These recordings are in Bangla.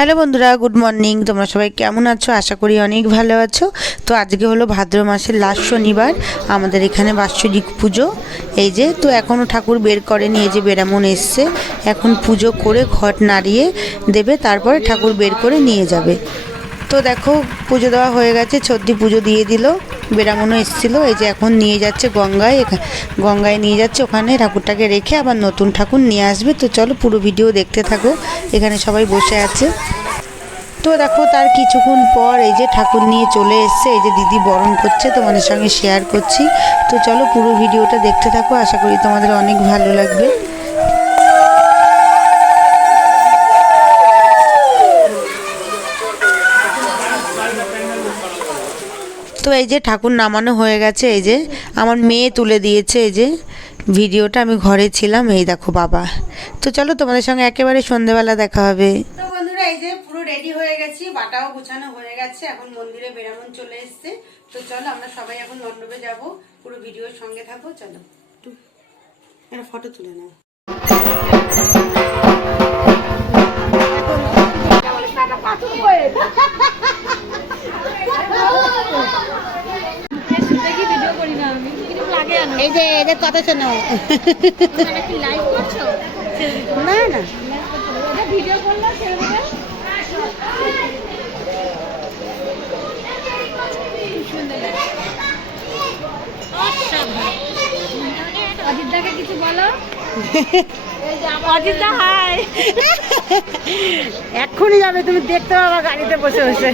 হ্যালো বন্ধুরা, গুড মর্নিং। তোমরা সবাই কেমন আছো? আশা করি অনেক ভালো আছো। তো আজকে হলো ভাদ্র মাসের লাস্ট শনিবার, আমাদের এখানে বাৎসরিক পুজো। এই যে তো এখনও ঠাকুর বের করেনি, এই যে বেরামন এসছে, এখন পুজো করে ঘট নাড়িয়ে দেবে, তারপরে ঠাকুর বের করে নিয়ে যাবে। তো দেখো পুজো দেওয়া হয়ে গেছে, ছদ্দি পুজো দিয়ে দিল, বেরামনও এসেছিলো। এই যে এখন নিয়ে যাচ্ছে গঙ্গায়, গঙ্গায় নিয়ে যাচ্ছে, ওখানে ঠাকুরটাকে রেখে আবার নতুন ঠাকুর নিয়ে আসবে। তো চলো পুরো ভিডিও দেখতে থাকো, এখানে সবাই বসে আছে। তো দেখো তার কিছুক্ষণ পর এই যে ঠাকুর নিয়ে চলে এসছে, এই যে দিদি বরণ করছে, তোমাদের সঙ্গে শেয়ার করছি। তো চলো পুরো ভিডিওটা দেখতে থাকো, আশা করি তোমাদের অনেক ভালো লাগবে। তো এই যে ঠাকুর নামানো হয়ে গেছে, এই যে আমার মেয়ে তুলে দিয়েছে, এই যে ভিডিওটা, আমি ঘরে ছিলাম। এই দেখো বাবা। তো চলো তোমাদের সঙ্গে একেবারে সন্ধ্যেবেলা দেখা হবে। তো বন্ধুরা এই যে পুরো রেডি হয়ে গেছি, বাটাও গুছানো হয়ে গেছে, এখন মন্দিরে বেরামন চলে এসছে। তো চলো আমরা সবাই এখন মণ্ডপে যাব, পুরো ভিডিওর সঙ্গে থাকো। চলো একটা ফটো তুলে নাও। এই যে এদের কথা শোনো। না না ভিডিও করলাম। অজিতদাকে কিছু বলো। অজিতদা হাই। এক্ষুনি যাবে, তুমি দেখতে পাবা গাড়িতে বসে বসে।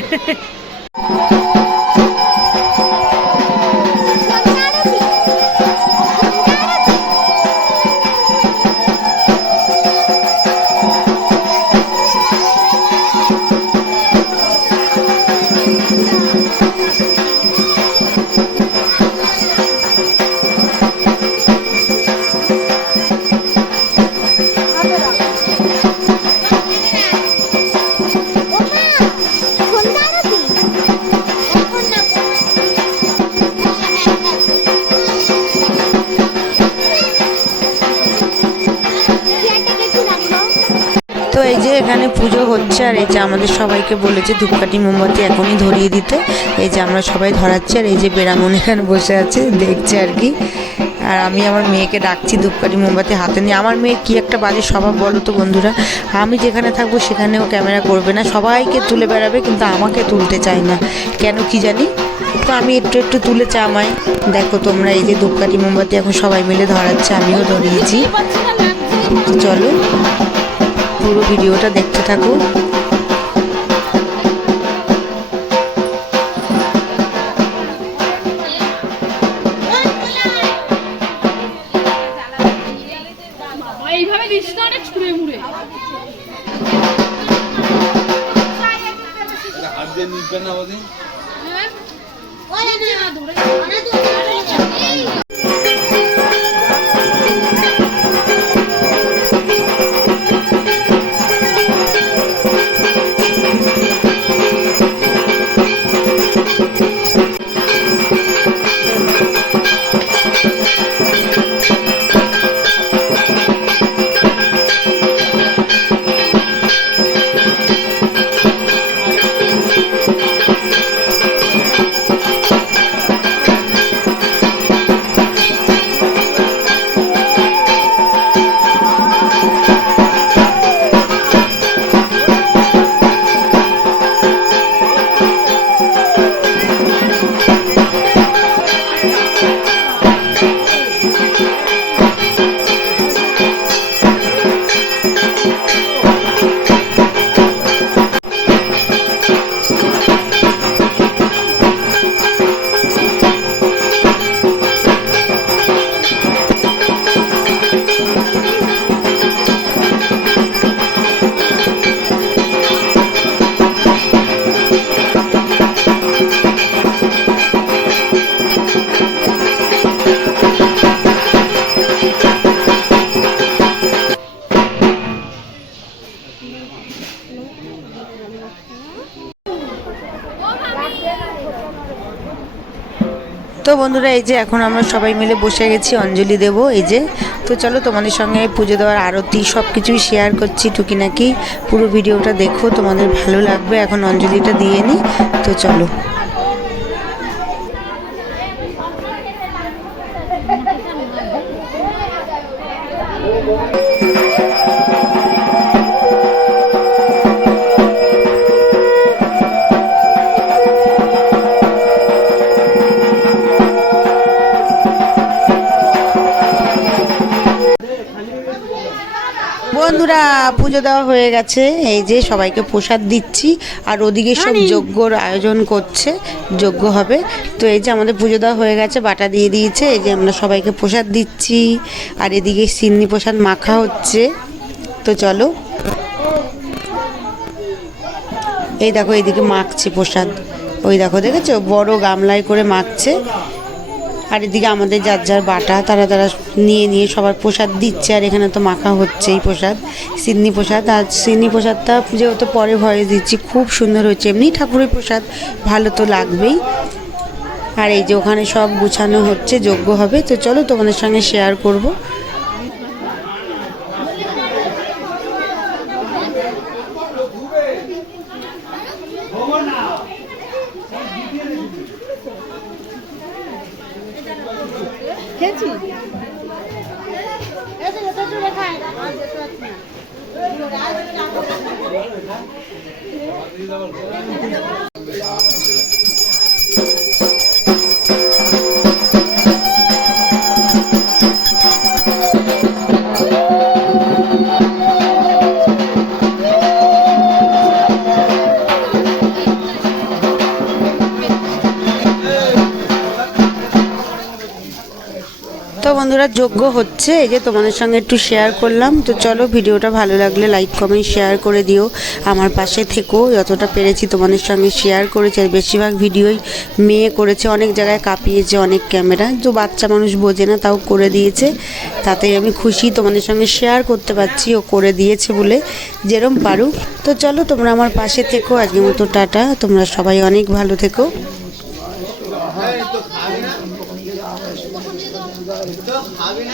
তো এই যে এখানে পুজো হচ্ছে, আর এই যে আমাদের সবাইকে বলেছে ধূপকাঠি মোমবাতি এখনই ধরিয়ে দিতে। এই যে আমরা সবাই ধরাচ্ছি, আর এই যে বেরামন এখানে বসে আছে, দেখছে আর কি। আর আমি আমার মেয়েকে ডাকছি ধূপকাঠি মোমবাতি হাতে নিয়ে। আমার মেয়ের কী একটা বাজে স্বভাব বলো তো বন্ধুরা, আমি যেখানে থাকবো সেখানেও ক্যামেরা করবে না, সবাইকে তুলে বেড়াবে, কিন্তু আমাকে তুলতে চায় না, কেন কি জানি। তো আমি একটু একটু তুলে চামাই। দেখো তোমরা, এই যে ধূপকাঠি মোমবাতি এখন সবাই মিলে ধরাচ্ছে, আমিও ধরিয়েছি। চলো পুরো ভিডিওটা দেখতে থাকো। এইভাবে দৃষ্টি অনেক ছুঁড়ে মুড়ে হাত দিয়ে নিবে না ওদিন। তো বন্ধুরা এই যে এখন আমরা সবাই মিলে বসে গেছি অঞ্জলি দেব। এই যে তো চলো তোমাদের সঙ্গে পুজো দেওয়ার আরতি সব কিছুই শেয়ার করছি টুকিনাকি। পুরো ভিডিওটা দেখো, তোমাদের ভালো লাগবে। এখন অঞ্জলিটা দিয়ে নিই, তো চলো। বন্ধুরা পুজো দেওয়া হয়ে গেছে, এই যে সবাইকে প্রসাদ দিচ্ছি। আর ওদিকে সব যজ্ঞর আয়োজন করছে, যজ্ঞ হবে। তো এই যে আমাদের পুজো দেওয়া হয়ে গেছে, বাটা দিয়ে দিয়েছে। এই যে আমরা সবাইকে প্রসাদ দিচ্ছি, আর এদিকে সিন্নি প্রসাদ মাখা হচ্ছে। তো চলো, এই দেখো এইদিকে মাখছে প্রসাদ, ওই দেখো দেখেছো বড় গামলায় করে মাখছে। আর এদিকে আমাদের যার যার বাটা তারা নিয়ে নিয়ে সবার প্রসাদ দিচ্ছে। আর এখানে তো মাখা হচ্ছে এই প্রসাদ, সিন্নি প্রসাদ। আর সিন্নি প্রসাদটা যেহেতু পরে ভয়ে দিচ্ছি, খুব সুন্দর হচ্ছে। এমনি ঠাকুরের প্রসাদ ভালো তো লাগবেই। আর এই যে ওখানে সব গুছানো হচ্ছে, যজ্ঞ হবে। তো চলো তোমাদের সঙ্গে শেয়ার করব। তো বন্ধুরা যজ্ঞ হচ্ছে, এই যে তোমাদের সঙ্গে একটু শেয়ার করলাম। তো চলো, ভিডিওটা ভালো লাগলে লাইক কমেন্ট শেয়ার করে দিও, আমার পাশে থেকো। যতটা পেরেছি তোমাদের সঙ্গে শেয়ার করেছি। আর বেশিরভাগ ভিডিওই মেয়ে করেছে, অনেক জায়গায় কাঁপিয়েছে অনেক ক্যামেরা, তো বাচ্চা মানুষ বোঝে না, তাও করে দিয়েছে। তাতে আমি খুশি, তোমাদের সঙ্গে শেয়ার করতে পারছি ও করে দিয়েছে বলে, যেরম পারুক। তো চলো তোমরা আমার পাশে থেকো। আজকের মতো টাটা, তোমরা সবাই অনেক ভালো থেকো।